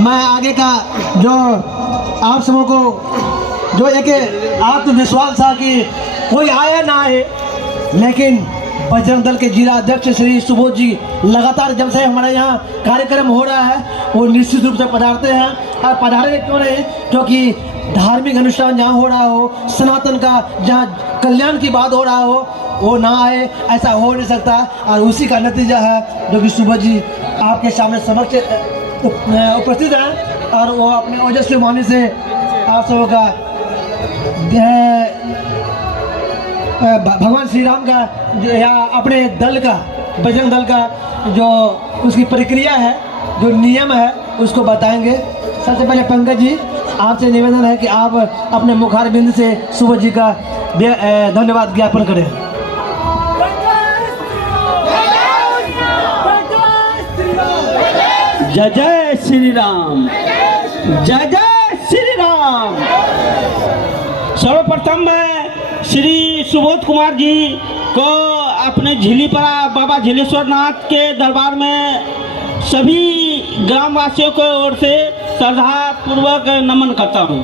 मैं आगे का जो आप सबों को जो एक आत्मविश्वास था कि कोई आए ना आए, लेकिन बजरंग दल के जिला अध्यक्ष श्री सुबोध जी लगातार जब से हमारे यहाँ कार्यक्रम हो रहा है वो निश्चित रूप से पधारते हैं। और पधारे क्यों नहीं, क्योंकि धार्मिक अनुष्ठान जहाँ हो रहा हो, सनातन का जहाँ कल्याण की बात हो रहा हो, वो ना आए ऐसा हो नहीं सकता। और उसी का नतीजा है जो कि सुबोध जी आपके सामने समक्ष उपस्थित हैं और वो अपने ओजस्वी वाणी से आप सबों का भगवान श्री राम का या अपने दल का, बजरंग दल का जो उसकी प्रक्रिया है, जो नियम है, उसको बताएंगे। सबसे पहले पंकज जी आपसे निवेदन है कि आप अपने मुखारबिंद से सुबोध जी का धन्यवाद ज्ञापन करें। जय जय श्री राम, जय जय श्री राम। सर्वप्रथम मैं श्री सुबोध कुमार जी को अपने झिलीपरा बाबा झिलेश्वर नाथ के दरबार में सभी ग्रामवासियों की ओर से श्रद्धापूर्वक नमन करता हूँ।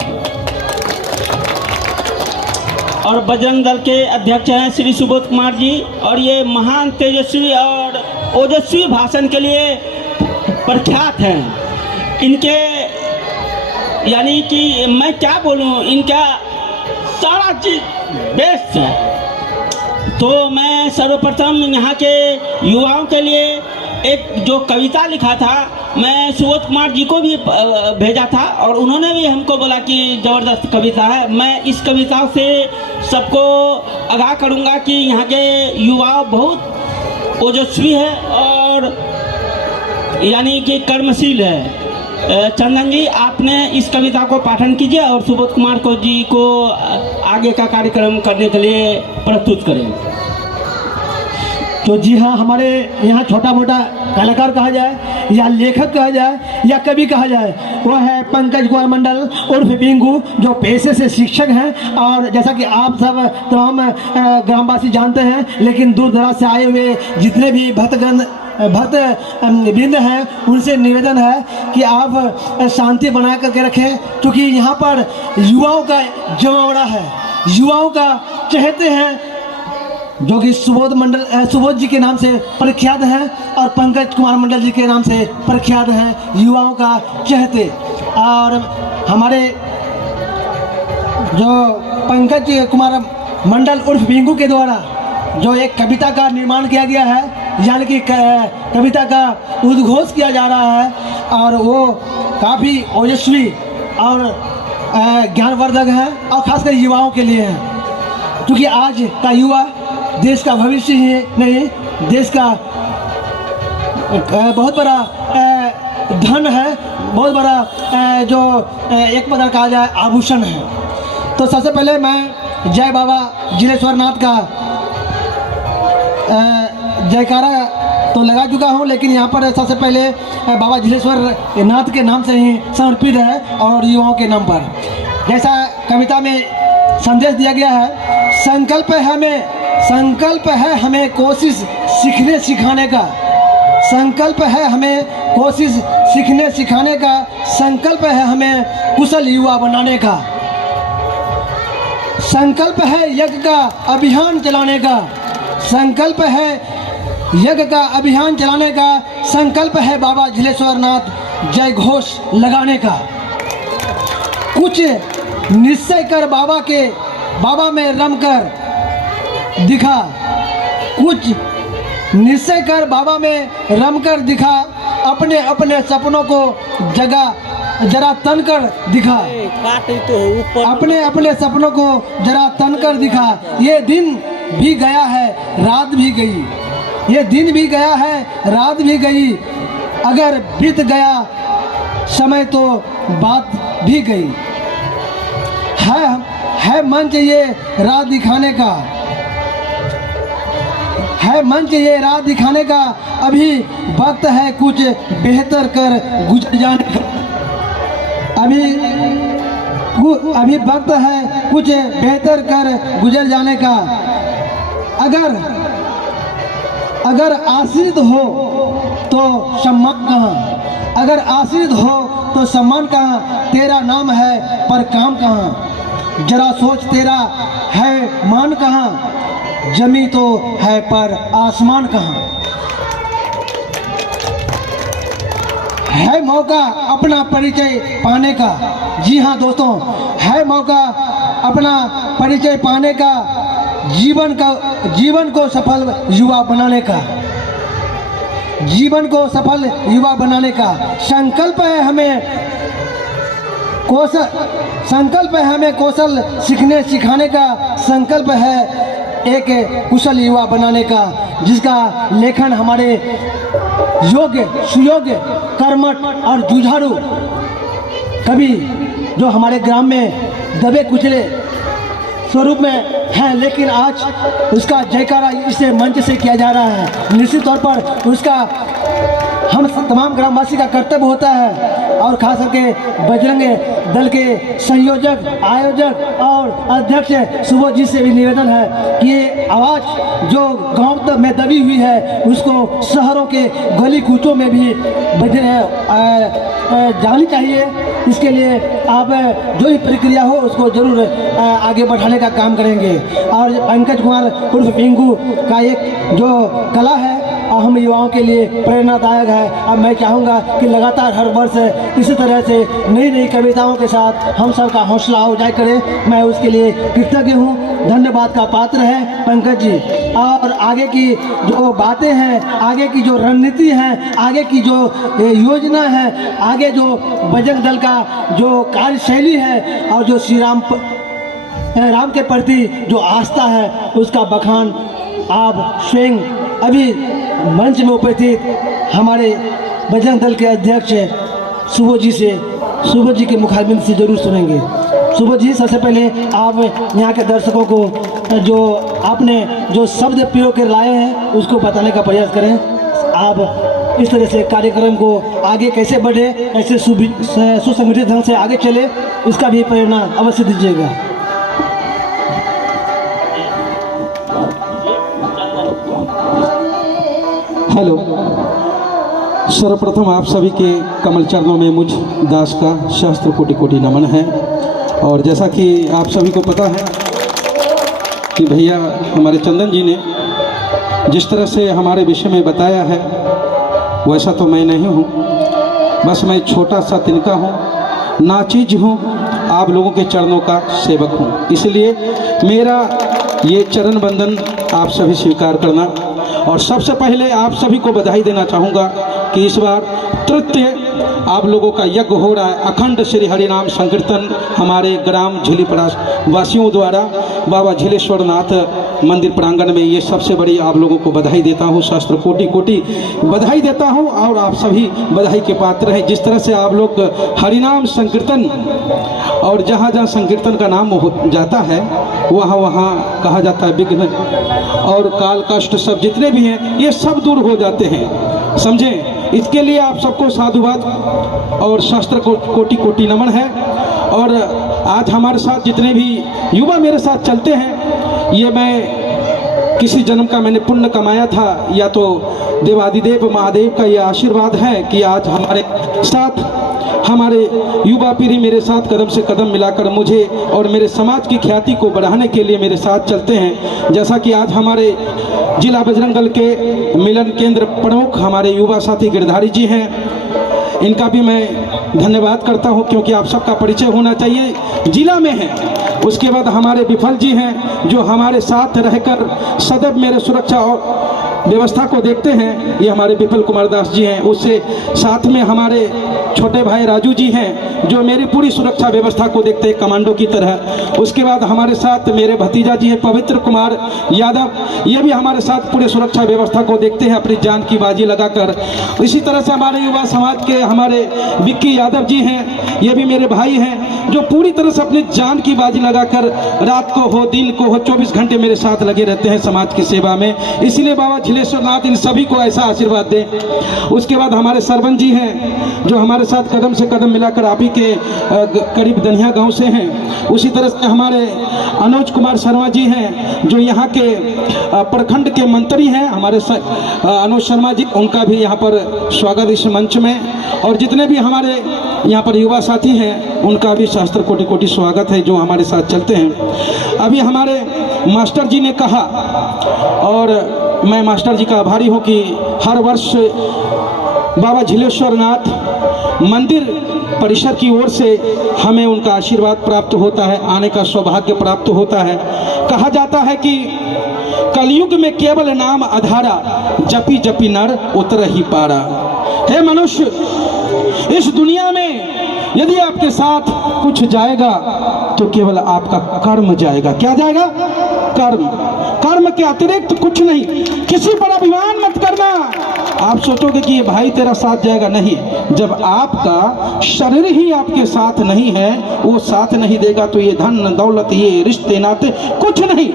और बजरंग दल के अध्यक्ष हैं श्री सुबोध कुमार जी, और ये महान तेजस्वी और ओजस्वी भाषण के लिए प्रख्यात हैं। इनके यानी कि मैं क्या बोलूं, इनका सारा चीज बेस्ट है। तो मैं सर्वप्रथम यहाँ के युवाओं के लिए एक जो कविता लिखा था, मैं सुबोध कुमार जी को भी भेजा था और उन्होंने भी हमको बोला कि ज़बरदस्त कविता है। मैं इस कविता से सबको आगाह करूँगा कि यहाँ के युवा बहुत ओजस्वी है और यानी कि कर्मशील है। चंदन जी आपने इस कविता को पाठन कीजिए और सुबोध कुमार को जी को आगे का कार्यक्रम करने के लिए प्रस्तुत करें। तो जी हाँ, हमारे यहाँ छोटा मोटा कलाकार कहा जाए या लेखक कहा जाए या कवि कहा जाए, वह है पंकज कुमार मंडल उर्फ पिंगू, जो पेशे से शिक्षक हैं। और जैसा कि आप सब तमाम ग्रामवासी जानते हैं, लेकिन दूर दराज से आए हुए जितने भी भक्त वृंद हैं, उनसे निवेदन है कि आप शांति बना करके रखें, क्योंकि यहाँ पर युवाओं का जमावड़ा है, युवाओं का चहेते हैं जो कि सुबोध जी के नाम से प्रख्यात हैं और पंकज कुमार मंडल जी के नाम से प्रख्यात हैं, युवाओं का चहेते। और हमारे जो पंकज कुमार मंडल उर्फ पिंगू के द्वारा जो एक कविता का निर्माण किया गया है, यानी कि कविता का उद्घोष किया जा रहा है, और वो काफ़ी ओजस्वी और ज्ञानवर्धक है और खासकर युवाओं के लिए है, क्योंकि आज का युवा देश का भविष्य ही नहीं, देश का बहुत बड़ा धन है, बहुत बड़ा जो एक प्रकार कहा जाए आभूषण है। तो सबसे पहले मैं जय बाबा झिलेश्वर नाथ का जयकारा तो लगा चुका हूँ, लेकिन यहाँ पर सबसे पहले बाबा झिलेश्वर नाथ के नाम से ही समर्पित है और युवाओं के नाम पर। जैसा कविता में संदेश दिया गया है, संकल्प है हमें कोशिश सीखने सिखाने का, संकल्प है हमें कोशिश सीखने सिखाने का, संकल्प है हमें कुशल युवा बनाने का, संकल्प है यज्ञ का अभियान चलाने का, संकल्प है यज्ञ का अभियान चलाने का, संकल्प है बाबा झिलेश्वर नाथ जय घोष लगाने का। कुछ निश्चय कर बाबा में रम कर दिखा, कुछ निश्चय कर बाबा में रम कर दिखा, अपने अपने सपनों को जरा तन कर दिखा, अपने अपने सपनों को जरा तन कर दिखा। ये दिन भी गया है रात भी गई, ये दिन भी गया है रात भी गई, अगर बीत गया समय तो बात भी गई। है मंच ये राह दिखाने का, है मंच ये राह दिखाने का, अभी वक्त है कुछ बेहतर कर गुजर जाने का, अभी वक्त है कुछ बेहतर कर गुजर जाने का। अगर आश्रित हो तो सम्मान कहाँ, अगर आश्रित हो तो सम्मान कहाँ, तेरा नाम है पर काम कहाँ। जरा सोच तेरा है मान कहाँ, जमी तो है पर आसमान कहाँ। है मौका अपना परिचय पाने का, जी हाँ दोस्तों, है मौका अपना परिचय पाने का, जीवन को सफल युवा बनाने का, जीवन को सफल युवा बनाने का संकल्प है हमें कौशल सीखने सिखाने का, संकल्प है एक कुशल युवा बनाने का, जिसका लेखन हमारे योग्य सुयोग्य कर्मठ और जुझारू कवि जो हमारे ग्राम में दबे कुचले स्वरूप में है, लेकिन आज उसका जयकारा इसे मंच से किया जा रहा है। निश्चित तौर पर उसका हम तमाम ग्रामवासी का कर्तव्य होता है, और खास करके बजरंग दल के संयोजक, आयोजक और अध्यक्ष सुबोध जी से भी निवेदन है कि ये आवाज़ जो गांव में दबी हुई है उसको शहरों के गली कूचों में भी जानी चाहिए। इसके लिए आप जो भी प्रक्रिया हो उसको जरूर आगे बढ़ाने का काम करेंगे। और पंकज कुमार उर्फ पिंकू का एक जो कला है और हम युवाओं के लिए प्रेरणादायक है। अब मैं चाहूँगा कि लगातार हर वर्ष इसी तरह से नई नई कविताओं के साथ हम सब का हौसला अफजाई करें। मैं उसके लिए कृतज्ञ हूँ, धन्यवाद का पात्र है पंकज जी। और आगे की जो बातें हैं, आगे की जो रणनीति है, आगे की जो योजना है, आगे जो बजरंग दल का जो कार्यशैली है और जो श्री राम के प्रति जो आस्था है उसका बखान आप स्वयं अभी मंच में उपस्थित हमारे बजरंग दल के अध्यक्ष सुबोध जी के मुखारबिंद से जरूर सुनेंगे। सुबोध जी, सबसे पहले आप यहाँ के दर्शकों को जो आपने जो शब्द प्रयोग कर लाए हैं उसको बताने का प्रयास करें। आप इस तरह से कार्यक्रम को आगे कैसे बढ़े, कैसे सुसंगठित ढंग से आगे चले, इसका भी प्रेरणा अवश्य दीजिएगा। हेलो, सर्वप्रथम आप सभी के कमल चरणों में मुझ दास का सहस्त्र कोटि कोटि नमन है। और जैसा कि आप सभी को पता है कि भैया हमारे चंदन जी ने जिस तरह से हमारे विषय में बताया है वैसा तो मैं नहीं हूँ, बस मैं छोटा सा तिनका हूँ, नाचीज हूँ, आप लोगों के चरणों का सेवक हूँ। इसलिए मेरा ये चरण बंदन आप सभी स्वीकार करना। और सबसे पहले आप सभी को बधाई देना चाहूँगा कि इस बार तृतीय आप लोगों का यज्ञ हो रहा है, अखंड श्री हरिनाम संकीर्तन हमारे ग्राम झिलीपड़ा वासियों द्वारा बाबा झिलेश्वर नाथ मंदिर प्रांगण में। ये सबसे बड़ी आप लोगों को बधाई देता हूँ, सहस्त्र कोटि कोटि बधाई देता हूँ। और आप सभी बधाई के पात्र हैं। जिस तरह से आप लोग हरिनाम संकीर्तन और जहाँ जहाँ संकीर्तन का नाम हो जाता है वहाँ वहाँ कहा जाता है विघ्न और काल कष्ट सब जितने भी हैं ये सब दूर हो जाते हैं, समझें। इसके लिए आप सबको साधुवाद और सहस्त्र कोटि कोटि नमन है। और आज हमारे साथ जितने भी युवा मेरे साथ चलते हैं, ये मैं किसी जन्म का मैंने पुण्य कमाया था या तो देवादिदेव महादेव का ये आशीर्वाद है कि आज हमारे साथ हमारे युवा पीढ़ी मेरे साथ कदम से कदम मिलाकर मुझे और मेरे समाज की ख्याति को बढ़ाने के लिए मेरे साथ चलते हैं। जैसा कि आज हमारे जिला बजरंग दल के मिलन केंद्र प्रमुख हमारे युवा साथी गिरधारी जी हैं, इनका भी मैं धन्यवाद करता हूं, क्योंकि आप सबका परिचय होना चाहिए, जिला में है। उसके बाद हमारे विफल जी हैं जो हमारे साथ रहकर सदैव मेरे सुरक्षा और व्यवस्था को देखते हैं, ये हमारे विफल कुमार दास जी हैं। उससे साथ में हमारे छोटे भाई राजू जी हैं जो मेरी पूरी सुरक्षा व्यवस्था को देखते हैं कमांडो की तरह। उसके बाद हमारे साथ मेरे भतीजा जी हैं पवित्र कुमार यादव, ये भी हमारे साथ पूरी सुरक्षा व्यवस्था को देखते हैं अपनी जान की बाजी लगाकर। इसी तरह से हमारे युवा समाज के हमारे विक्की यादव जी हैं, ये भी मेरे भाई हैं जो पूरी तरह से अपनी जान की बाजी लगाकर रात को हो दिन को हो 24 घंटे मेरे साथ लगे रहते हैं समाज की सेवा में। इसलिए बाबा झिलेश्वर नाथ इन सभी को ऐसा आशीर्वाद दे। उसके बाद हमारे सरपंच जी हैं जो हमारे साथ कदम से कदम मिलाकर आप ही के करीब दनिया गांव से हैं। उसी तरह से हमारे अनुज कुमार शर्मा जी हैं जो यहाँ के प्रखंड के मंत्री हैं। हमारे अनुज शर्मा जी, उनका भी यहाँ पर स्वागत इस मंच में। और जितने भी हमारे यहाँ पर युवा साथी हैं उनका भी सहस्त्र कोटि कोटि स्वागत है जो हमारे साथ चलते हैं। अभी हमारे मास्टर जी ने कहा और मैं मास्टर जी का आभारी हूँ कि हर वर्ष बाबा झिलेश्वर नाथ मंदिर परिसर की ओर से हमें उनका आशीर्वाद प्राप्त होता है, आने का सौभाग्य प्राप्त होता है। कहा जाता है कि कलयुग में केवल नाम आधारा, जपी जपी नर उतर ही पारा। हे मनुष्य, इस दुनिया में यदि आपके साथ कुछ जाएगा तो केवल आपका कर्म जाएगा। क्या जाएगा? कर्म। कर्म के अतिरिक्त कुछ नहीं। किसी पर अभिमान मत करना। आप सोचोगे कि ये भाई तेरा साथ जाएगा, नहीं। जब आपका शरीर ही आपके साथ नहीं है, वो साथ नहीं देगा तो ये धन दौलत, ये रिश्ते नाते कुछ नहीं।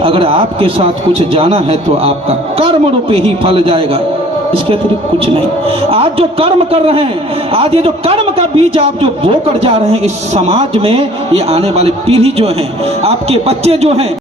अगर आपके साथ कुछ जाना है तो आपका कर्म रूपी ही फल जाएगा, इसके अतिरिक्त कुछ नहीं। आज जो कर्म कर रहे हैं, आज ये जो कर्म का बीज आप जो बो कर जा रहे हैं इस समाज में, ये आने वाली पीढ़ी जो है, आपके बच्चे जो हैं,